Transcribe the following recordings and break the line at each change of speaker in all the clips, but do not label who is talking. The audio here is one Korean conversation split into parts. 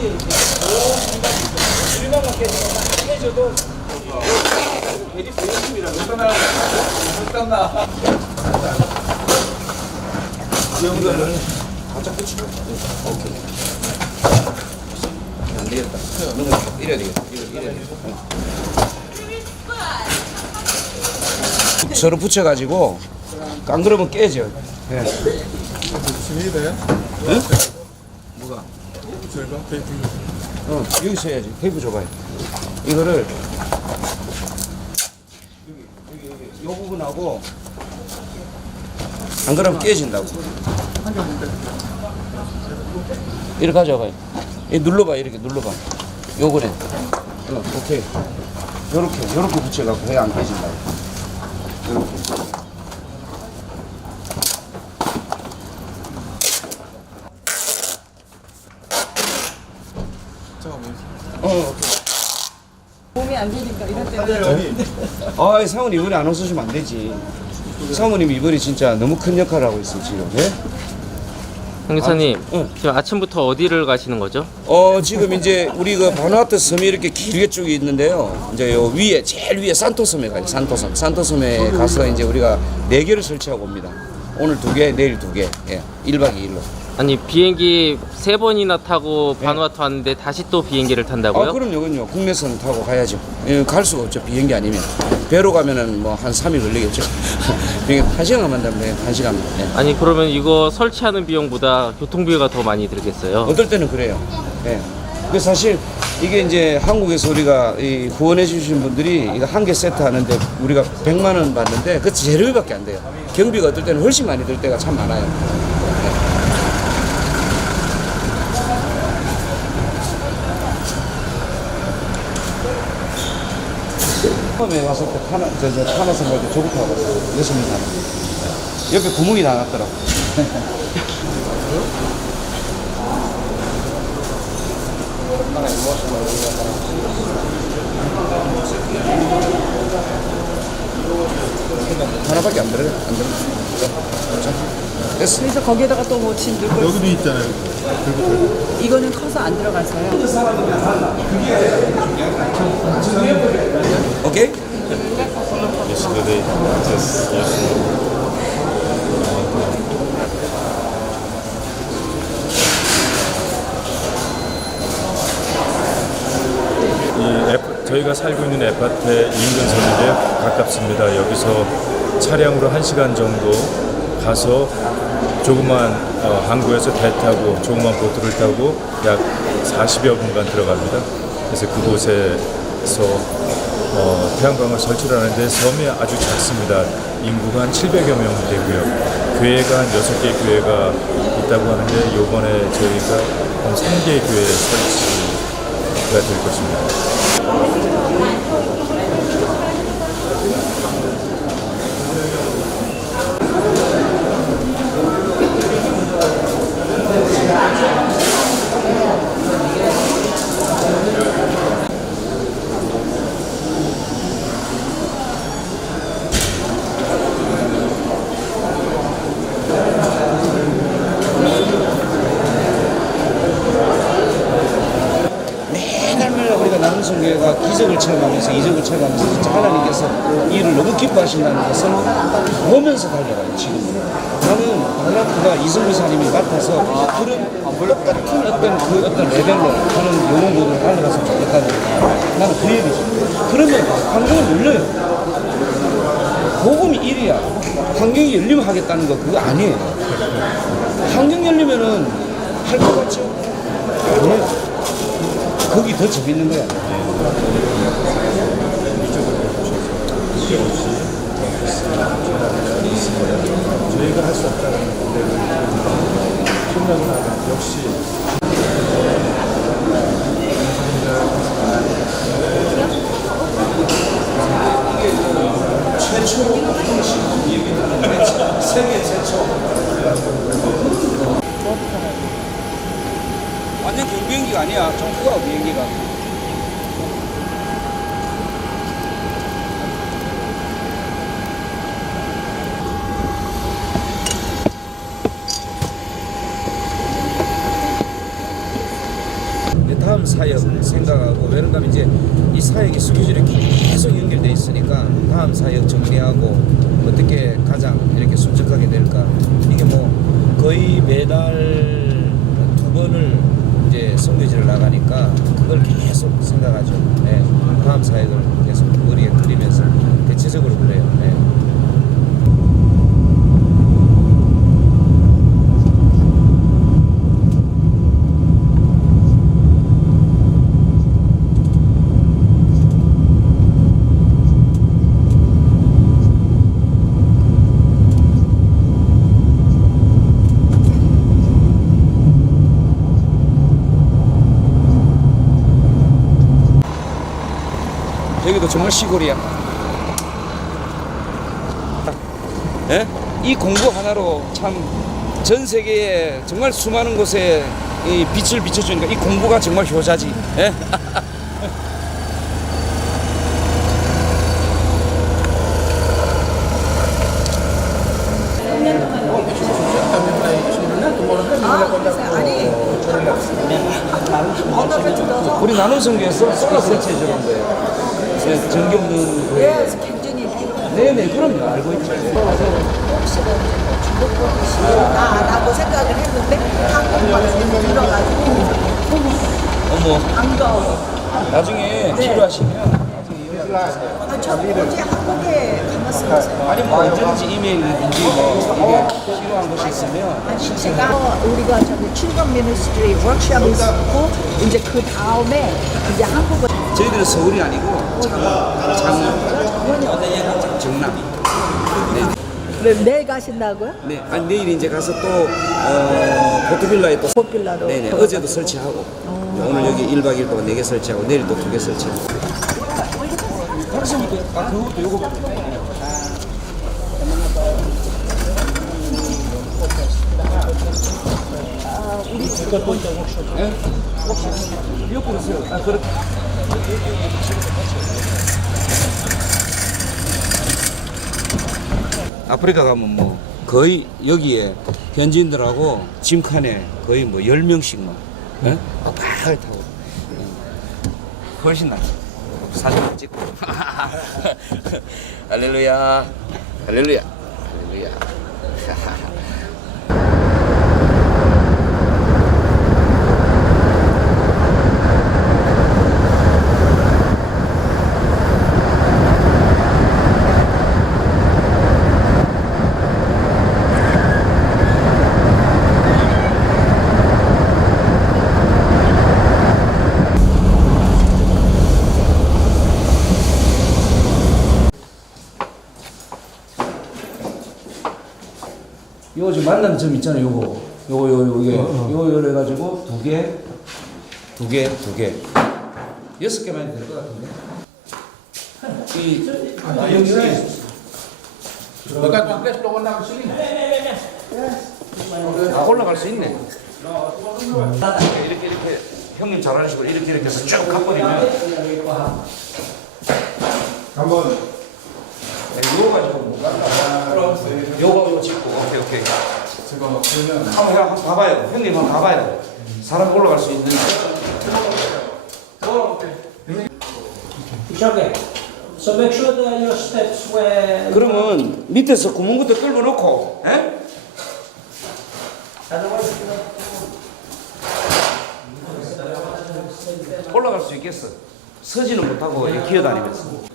일반만 깨지면 딱 깨져도 괜히 보여줍니다.
어떠나? 어떠나?
이거는 바짝 붙이고. 오케이. 안 되겠다. 너무 이래야 되겠다. 이래. 서로 붙여가지고 안 그러면 깨져.
돼.
응? 뭐가?
저희가 테이프.
어, 여기서 해야지. 테이프 줘봐요. 이거를 여기, 여기, 여기, 요 부분하고 안 그러면 깨진다고. 이렇게 가져가요. 이 눌러봐, 이렇게 눌러봐. 요거래. 어, 오케이. 요렇게, 요렇게 붙여갖고 해야 안 깨진다고. 요렇게.
잠깐만.
어, 오케이.
몸이 안 되니까 이럴 때는
아, 사모님 이번에 안 웃으시면 안 되지. 사모님 이번에 진짜 너무 큰 역할을 하고 있어 지금. 예?
형사님,
아, 응.
지금 아침부터 어디를 가시는 거죠?
어 지금 이제 우리 그 바누아투 섬이 이렇게 길게 쭉 있는데요. 이제 요 위에 제일 위에 산토섬에 가요. 산토섬. 산토섬에 가서 이제 우리가 네 개를 설치하고 옵니다. 오늘 두 개, 내일 두 개. 예. 1박 2일로.
아니 비행기 세 번이나 타고 바누아투 왔는데 다시 또 비행기를 탄다고요?
아, 그럼요, 그럼요. 국내선 타고 가야죠. 예, 갈 수가 없죠. 비행기 아니면. 배로 가면은 뭐 한 3일 걸리겠죠. 비행기 한 시간 만다면 돼요. 한 시간. 예.
아니 그러면 이거 설치하는 비용보다 교통비가 더 많이 들겠어요.
어떨 때는 그래요. 예. 그 사실 이게 이제 한국에서 우리가 이 후원해 주신 분들이 이거 한 개 세트 하는데 우리가 100만 원 받는데 그 재료비밖에 안 돼요. 경비가 어떨 때는 훨씬 많이 들 때가 참 많아요. 처음에 왔을 때 타나, 저, 저 타나서 볼때 저부터 와봤어요. 여섯 명 타는 거. 옆에 구멍이 다 났더라고. 하나밖에 안 들어요. 안 들어. 자, 자. 됐어.
그래서 거기에다가 또 뭐진 넣고
여기도 있잖아요.
이거는 커서 안 들어가서요.
오케이?
Yesterday, just yesterday. 이 저희가 살고 있는 아파트의 인근 섬인데요. 가깝습니다. 여기서 차량으로 1시간 정도 가서 조그만 어, 항구에서 배 타고 조그만 보트를 타고 약 40여 분간 들어갑니다. 그래서 그곳에서 어, 태양광을 설치를 하는데 섬이 아주 작습니다. 인구가 한 700여 명 되고요. 교회가 한 6개 교회가 있다고 하는데 요번에 저희가 한 3개 교회 설치가 될 것입니다.
Thank you. 남성교회가 기적을 체험하면서 이적을 체험하면서 진짜 하나님께서 이 일을 너무 기뻐하신다는 것을 보면서 달려가요 지금 나는 바나프가 이승우 사님이 맡아서 그런 똑같은 어떤 그 어떤 레벨로 그런 영웅들을 달려갔으면 좋겠다는 나는 그 얘기죠. 그러면 환경을 열려요. 복음이 일이야. 환경이 열리면 하겠다는 거 그거 아니에요. 환경 열리면은 할 것 같죠? 아니에요 거기 더 재밌는 거야.
저희가 할 수 없다는 하나 역시.
완전 경비행기가 아니야. 좀 크고 비행기가. 다음 사역 생각하고 왜냐면 이제 이 사역이 스케줄이 계속 연결돼 있으니까 다음 사역 정리하고 어떻게 가장 이렇게 순적하게 될까 이게 뭐 거의 매달 두 번을 선교지를 나가니까 그걸 계속 생각하죠. 네. 다음 사역을 계속 머리에 그리면서 대체적으로 그래요. 네. 여기도 정말 시골이야. 예? 이 공부 하나로 참 전 세계에 정말 수많은 곳에 이 빛을 비춰주니까 이 공부가 정말 효자지. 예? 우리 나눔 성교에서 설치해 주는 거예요. 네, 전기 없는. 예,
굉장히
네네, 그럼요. 알고 있죠.
나라고 생각을 했는데 한국말로 들어가지고
어머,
반가워.
나중에 필요하시면
아, 저 어제 한국에 가봤어요.
아니 뭐 언제든지 이메일이든지 뭐 이게 필요한 것이 있으면
아니 제가 우리가 저기 출간 미니스트리 워크숍이 있고 이제 그 다음에 이제 한국을
저희들은 서울이 아니고 장, 장, 정남.
왜 내일 가신다고요?
네, 아니 내일 이제 가서 또 어, 포토빌라에 또
포필라로.
네네 어제도 설치하고 오늘 여기 1박 2일 동안 4개 설치하고 내일 또 2개 설치하고 아 그것도 요거 예? 이거 보세요. 아, 그렇 아프리카 가면 뭐 거의 여기에 현지인들하고 짐칸에 거의 뭐 10명씩 막 예? 빡빡하게 타고. 예. 훨씬 낫지 사진 찍고. 할렐루야. 할렐루야. 할렐루야 지금 만난 점 있잖아요 요거 요거 요거 요게 요거 요거 해가지고 두 개 두 개, 두 개. 여섯 개만 해도 될 것 같은데. 이, 아, 여기, 아, 올라갈 수 있네. 이렇게, 이렇게, 형님 잘하는 식으로 이렇게, 이렇게 해서 쭉 가버리면.
한번
네, 요거 가지고 뭐. 요거, 요거 짚고, 오케이, 오케이.
제가 그러면
한번, 한번 가봐요. 형님 한번 가봐요. 사람 올라갈 수.
Okay. So make sure that your steps were.
그러면 밑에서 구멍부터 뚫어 놓고, 예? 올라갈 수 있겠어. 서지는 못하고 이렇게 기어다니면서.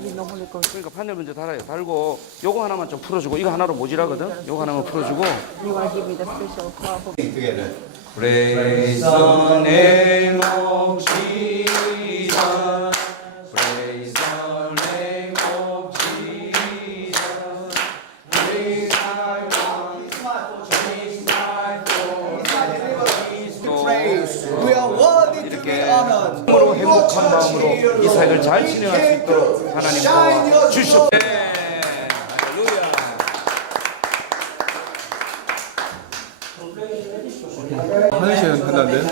그러니까 판넬 먼저 달아요. 달고 요거 하나만 좀 풀어주고 이거 하나로 모질하거든. 요거 하나만 풀어주고. Praise the name of Jesus. Praise the name of Jesus. Praise thy one, praise thy four.
We are worthy to be honored.
행복한 마음으로 이 사역을 잘 진행할 수 있도록 하나님 도와 주시옵소서. 네.
한다는데요?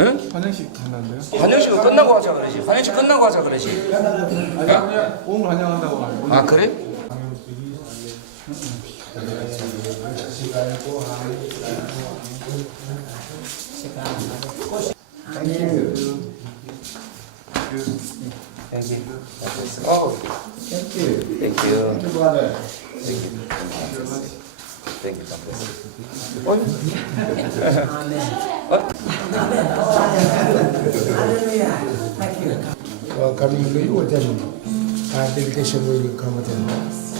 응?
화장실 한다는데요?
환영식은 끝나고 하자 그러지. 환영식 끝나고 하자 그러지.
오늘 환영한다고 알고
아 그래? Oh, thank you. Thank you. Thank you,
brother. Thank you. Thank you, Hallelujah. Thank you.
Well, coming to you, then our delegation will come then.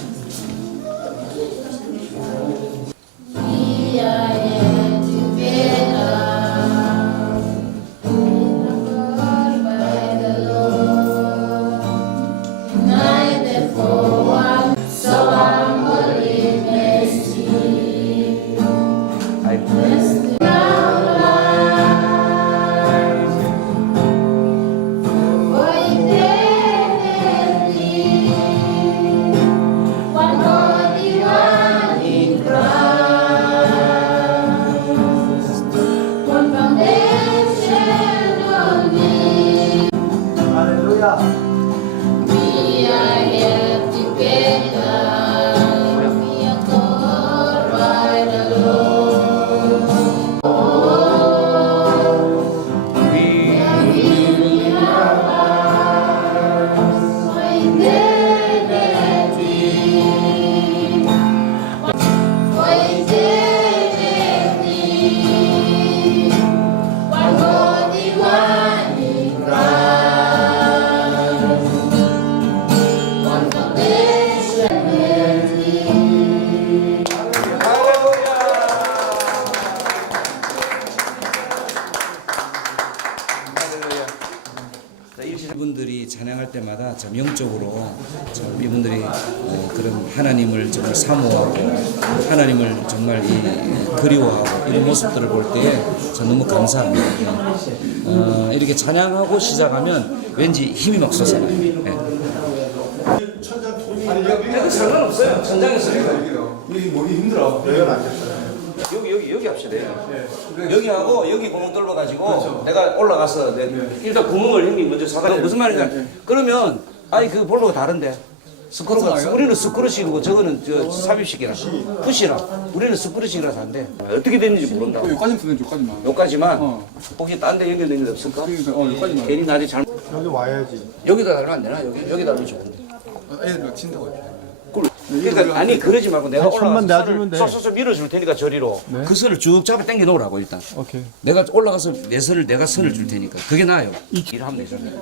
참 영적으로 참 이분들이 어, 그런 하나님을 정말 사모하고 하나님을 정말 이 그리워하고 이런 모습들을 볼 때에 저 너무 감사합니다. 어, 이렇게 찬양하고 시작하면 왠지 힘이 막 솟아나요. 네. 아니, 상관없어요. 천장에서
여기 뭐기 힘들어.
여기 여기 여기 합시다. 여기 하고 여기 구멍 뚫어 가지고 내가 올라가서 내, 일단 구멍을 형님 먼저 사가 무슨 말이냐? 그러면 아니 그 볼로가 다른데. 스크루가 우리는 스크루식이고 저거는 저 삽입식이라 푸시라 우리는 스크루식이라서 안 돼. 어떻게 됐는지 모른다.
여기까지만 쓰면 여기까지만.
여기까지만
어.
혹시 딴 데 연결된 게 없을까?
그러니까 어 여기까지만.
괜히 나중에 잘못
여기 와야지.
여기다 달면 안 되나? 여기 여기다 달면 좋은데.
어, 애들 친다고 해.
그러니까 아니 그러지 말고 내가
손만
올라가서
놔주면 돼.
쏙쏙쏙 밀어줄 테니까 저리로 그 선을 쭉 잡아 당겨 놓으라고 일단.
오케이.
내가 올라가서 내 선을 내가 선을 줄 테니까 그게 나아요. 일하면 되잖아요.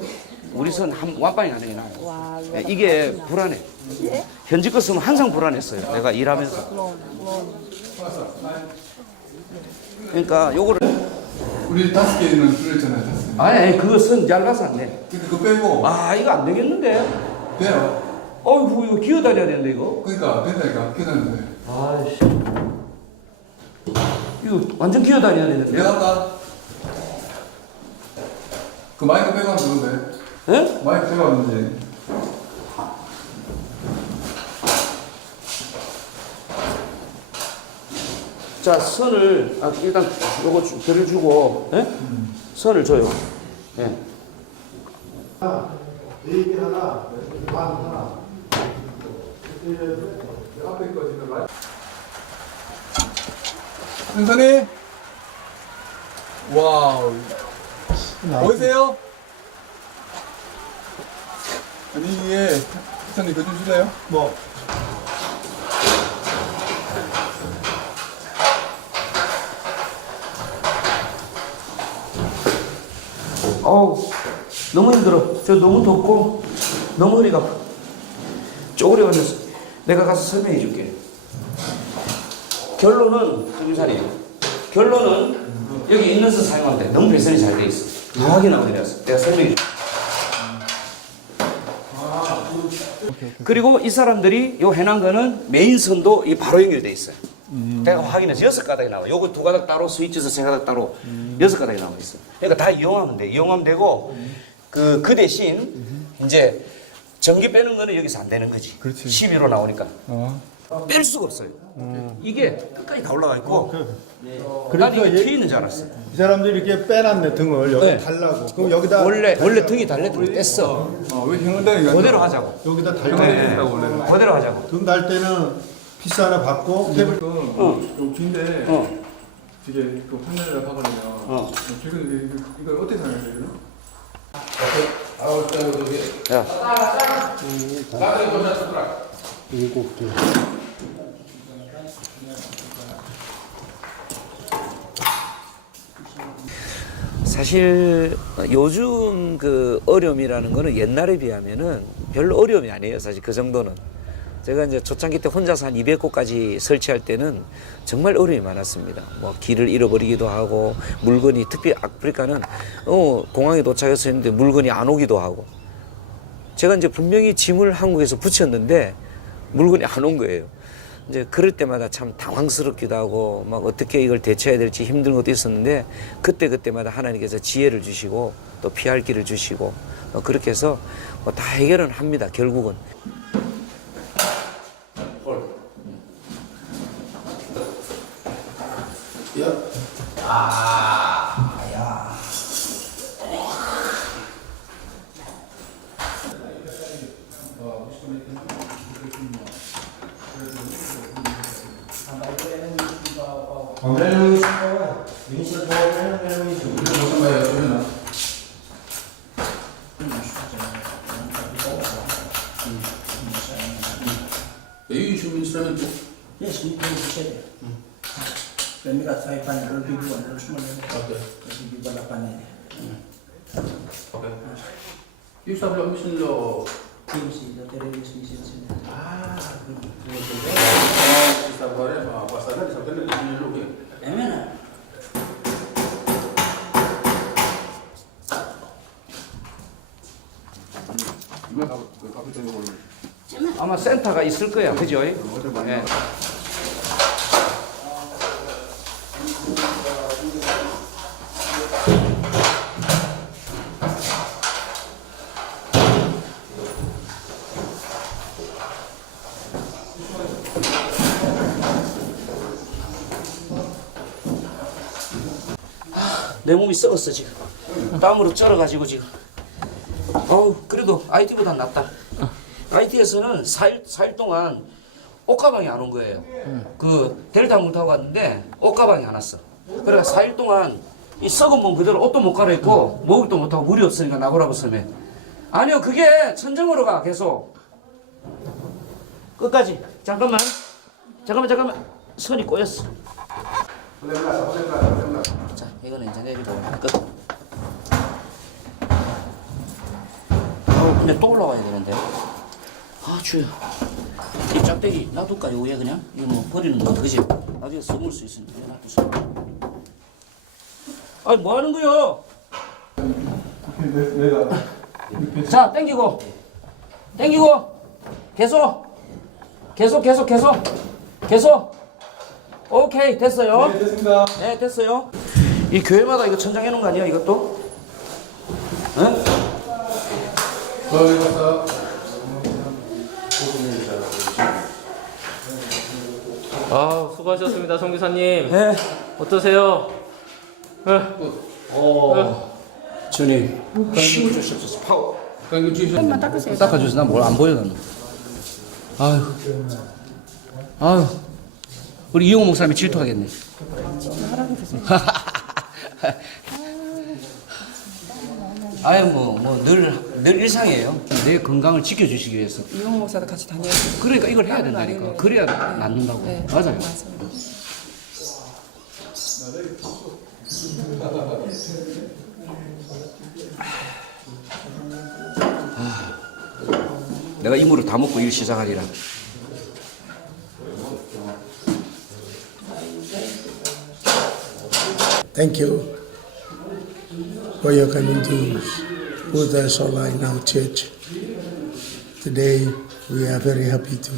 우리 선 한 완빵이 가는 게 나아요. 네, 이게 불안해. 현지 거 쓰면 항상 불안했어요. 내가 일하면서. 그러니까 요거를
우리 다섯 개는 뚫렸잖아요. 다섯 개.
아니 그거 선 얇아서 안 돼.
근데 그거 빼고
아 이거 안 되겠는데.
돼요.
어이구 이거 기어 다녀야 되는데 이거.
그러니까 된다니까. 괜찮은데.
아이씨. 이거 완전 기어 다녀야 되는데.
내가 할까? 그 마이크 빼고 하면 되는데.
예?
마이크 빼고 하는지.
자 선을 아, 일단 요거 주- 들어주고 예? 선을 줘요. 예.
선생님. 와우. 보이세요? 아니 이게 선생님 그좀 주세요.
뭐
어우 너무 힘들어. 저 너무 덥고 너무 허리가 아파. 쪼그려 앉아서 내가 가서 설명해 줄게. 결론은 김사님. 결론은 여기 있는 선 사용하면 돼. 너무 배선이 잘 돼 있어. 다 확인하고 내려왔어. 내가 설명해 줄게. 그리고 이 사람들이 요 해놓은 거는 메인 선도 이 바로 연결돼 있어요. 내가 확인해서 여섯 가닥이 나와. 요거 두 가닥 따로 스위치에서 세 가닥 따로 여섯 가닥이 나와 있어. 그러니까 다 이용하면 돼. 이용하면 되고 그, 그 대신 이제 전기 빼는 거는 여기서 안 되는 거지.
그렇지.
12로 나오니까
어.
뺄 수가 없어요. 이게 끝까지 다 올라가 있고
그래서
난 이게
얘-
튀 있는 줄 알았어.
이 사람들이 이렇게 빼놨네 등을 여기
네.
달라고. 그럼 여기다
원래 원래 등이 달래도 뗐어.
어왜 형한다니까.
그대로 하자고.
여기다 달고
된다고 원래.
그대로 하자고.
등달 때는 피스 하나 받고
좀 긴데
어.
되게 그 판넬에다 박으려면
어.
이거 이거 이거 어떻게 사용해요? 이거?
일곱 개.
사실 요즘 그 어려움이라는 거는 옛날에 비하면은 별로 어려움이 아니에요. 사실 그 정도는. 제가 이제 초창기 때 혼자서 한 200곳까지 설치할 때는 정말 어려움이 많았습니다. 뭐 길을 잃어버리기도 하고 물건이 특히 아프리카는 어 공항에 도착해서 했는데 물건이 안 오기도 하고 제가 이제 분명히 짐을 한국에서 붙였는데 물건이 안 온 거예요. 이제 그럴 때마다 참 당황스럽기도 하고 막 어떻게 이걸 대처해야 될지 힘든 것도 있었는데 그때 그때마다 하나님께서 지혜를 주시고 또 피할 길을 주시고 어, 그렇게 해서 뭐 다 해결은 합니다. 결국은.
여 기 주민 수라면 또
Yes, we can share it. When we got 500 people and money, we people up on it.
이 사람 무슨 로
Teams, the terrorist missions.
사람에 아 와사가 sabana musun lo ke
Amen.
이거 가고 가고 되는 걸로
아마 센터가 있을 거야. 그죠? 예. 내 몸이 썩었어 지금 땀으로 쩔어가지고 지금 어우 그래도 IT보다 낫다 IT에서는 4일, 4일 동안 옷가방이 안 온 거예요. 그 델타 항공 타고 갔는데 옷가방이 안 왔어. 그래가 4일 동안 이 썩은 몸 그대로 옷도 못 갈아입고 목욕도 못 하고 물이 없으니까 나보라고 섬에 아니요 그게 천정으로 가 계속. 끝까지. 잠깐만. 잠깐만 잠깐만. 선이 꼬였어. 자 이거는 이제 내리고 끝. 어, 근데 또 올라가야 되는데. 아, 주야. 이 짝대기 놔둘까요, 위에 그냥? 이거 뭐 버리는 거 그지? 나중에 써먹을 수 있으니까 이거 놔두세요. 아니, 뭐 하는 거요? 자, 땡기고. 땡기고. 계속. 계속, 계속, 계속. 계속. 오케이, 됐어요. 네, 됐습니다. 네, 됐어요. 이 교회마다 이거 천장 해놓은 거 아니야, 이것도? 응?
거기 가
아 수고하셨습니다 성기사님
네.
어떠세요?
주님, 힘을 주시옵소서. 파워.
그러니까
닦으세요.
닦아주세요. 나뭘 안 보여, 나는. 아유. 아유. 우리 이용호 목사님이 질투하겠네. 아유, 뭐, 뭐, 늘, 늘 일상이에요. 내 건강을 지켜주시기 위해서.
이용 목사도 같이 다녀요.
그러니까 이걸 해야 된다니까. 그래야 낫는다고. 맞아요. 아, 내가 이물을 다 먹고 일 시작하리라.
Thank you for your coming to Buddha Solar in our church. Today we are very happy to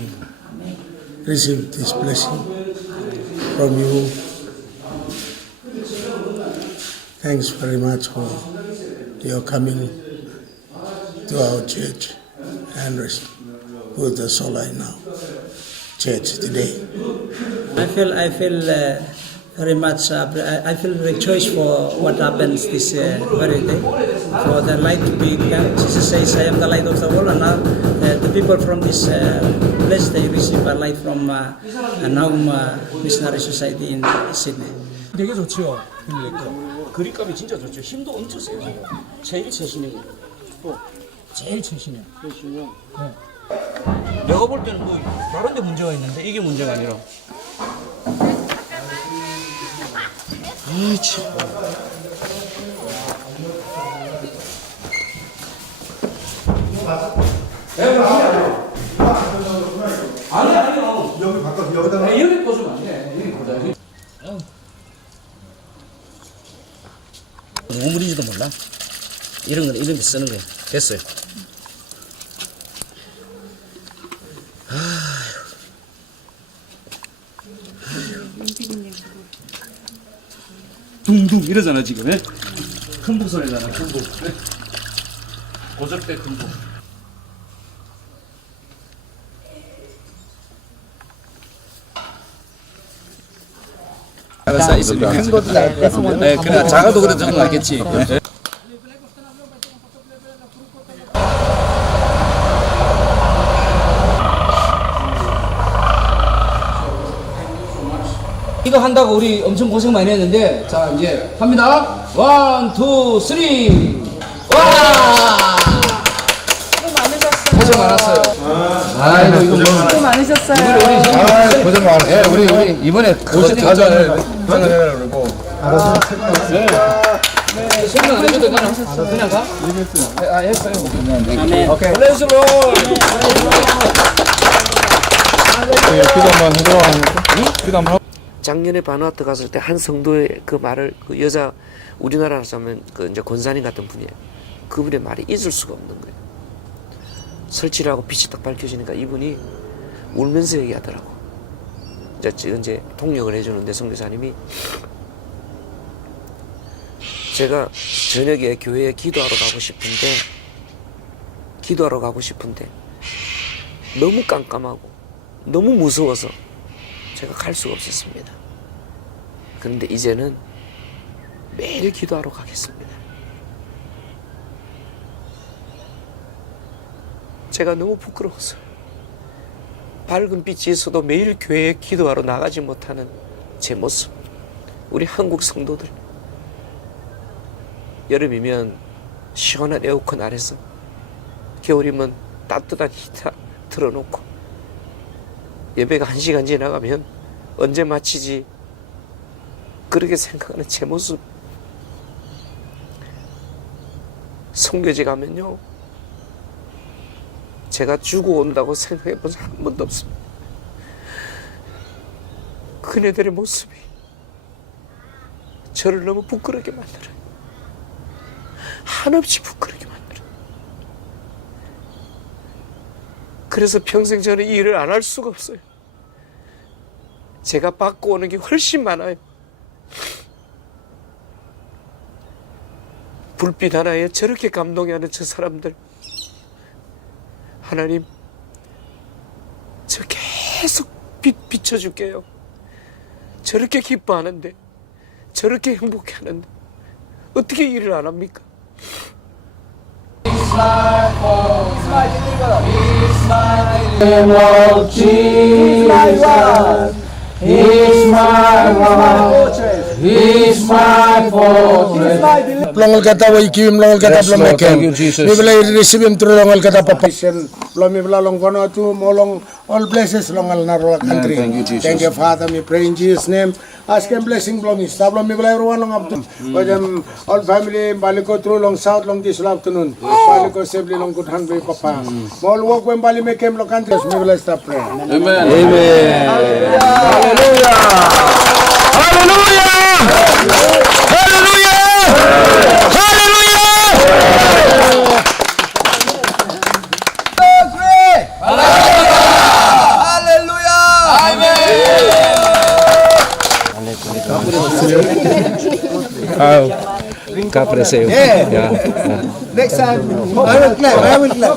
receive this blessing from you. Thanks very much for your coming to our church and Buddha Solar in our church today.
I feel, I feel uh, very much, uh, I I feel rejoiced for what happens this uh, very day. For the light to be come. Jesus says, I am the light of the world, and now uh, the people from this uh, place, they receive a light from uh, Naum uh, Missionary Society in Sydney.
되게 좋지요.
그립감이 진짜 좋죠. 힘도 엄청 세요. 제일 최신형. 또 제일 최신형. 최신형. 네. 내가 볼 때는 뭐 다른 데 문제가 있는데 이게 문제가 아니라. 아, 참. 아니 아니요. 여기 여기다가 여기 꽂으면 안 돼. 여기 꽂아. 여기. 누구 물인지도 몰라. 이런 건 이런 데 쓰는 거야. 됐어요. 둥둥 이러잖아 지금. 예? 큰북 소리잖아. 큰북. 고적 대 큰북. 큰 것도 네, 그래 작아도 그래 정도 알겠지. 이거 한다고 우리 엄청 고생 많이 했는데 자 이제 합니다. 원, 투, 쓰리. 와! 고생 많았어요. 아이고 이거 뭐
수고 많으셨어요.
고생 많았어요. 예, 우리 우리 이번에 고생 하자. 설명 안 해줘도 되나? 그냥 가? 아, 했어요. 오케이. 블레스 롤!
작년에 바누아투 갔을 때 한 성도의 그 말을 그 여자 우리나라로 하면 그 이제 권사님 같은 분이에요. 그분의 말이 잊을 수가 없는 거예요. 설치를 하고 빛이 딱 밝혀지니까 이분이 울면서 얘기하더라고. 이제 이제 통역을 해주는데 성교사님이 제가 저녁에 교회에 기도하러 가고 싶은데 기도하러 가고 싶은데 너무 깜깜하고 너무 무서워서 제가 갈 수가 없었습니다. 그런데 이제는 매일 기도하러 가겠습니다. 제가 너무 부끄러워서 밝은 있어도 매일 교회에 기도하러 나가지 못하는 제 모습. 우리 한국 성도들. 여름이면 시원한 에어컨 아래서 겨울이면 따뜻한 히터 틀어놓고 예배가 한 시간 지나가면 언제 마치지 그렇게 생각하는 제 모습 성교제 가면요 제가 죽어 온다고 생각해 본적한 번도 없습니다 그네들의 모습이 저를 너무 부끄럽게 만들어요 한없이 부끄럽게 만들어요 그래서 평생 저는 이 일을 안 할 수가 없어요 제가 받고 오는 게 훨씬 많아요. 불빛 하나에 저렇게 감동해 하는 저 사람들. 하나님, 저 계속 빛, 비춰줄게요. 저렇게 기뻐하는데, 저렇게 행복해 하는데, 어떻게 일을 안 합니까?
He's Long Alcata, we give him
Long
Alcata,
Plum
Mekem. We will receive him through Long Alcata, Papa. long Ibla, Longono, to Long all blesses Long Alnaro country.
Thank you, Jesus.
Thank you, Father. We pray in Jesus' name. Ask him blessing, Plum. Stop, Plum, Ibla, everyone, Long Abdum. But um, all family, Baliko, through Long South, Long this afternoon. Oh. Baliko, safely, Long Good Hungry, Papa. Mm. All walk when Bali Mekem, Long country. We will stop praying.
Amen. Amen. Amen. Aleluia! Aleluia! Aleluia! Aleluia!
Oh.
Can't put a seal. Yeah. yeah. yeah.
Next time, I will clap. I will clap.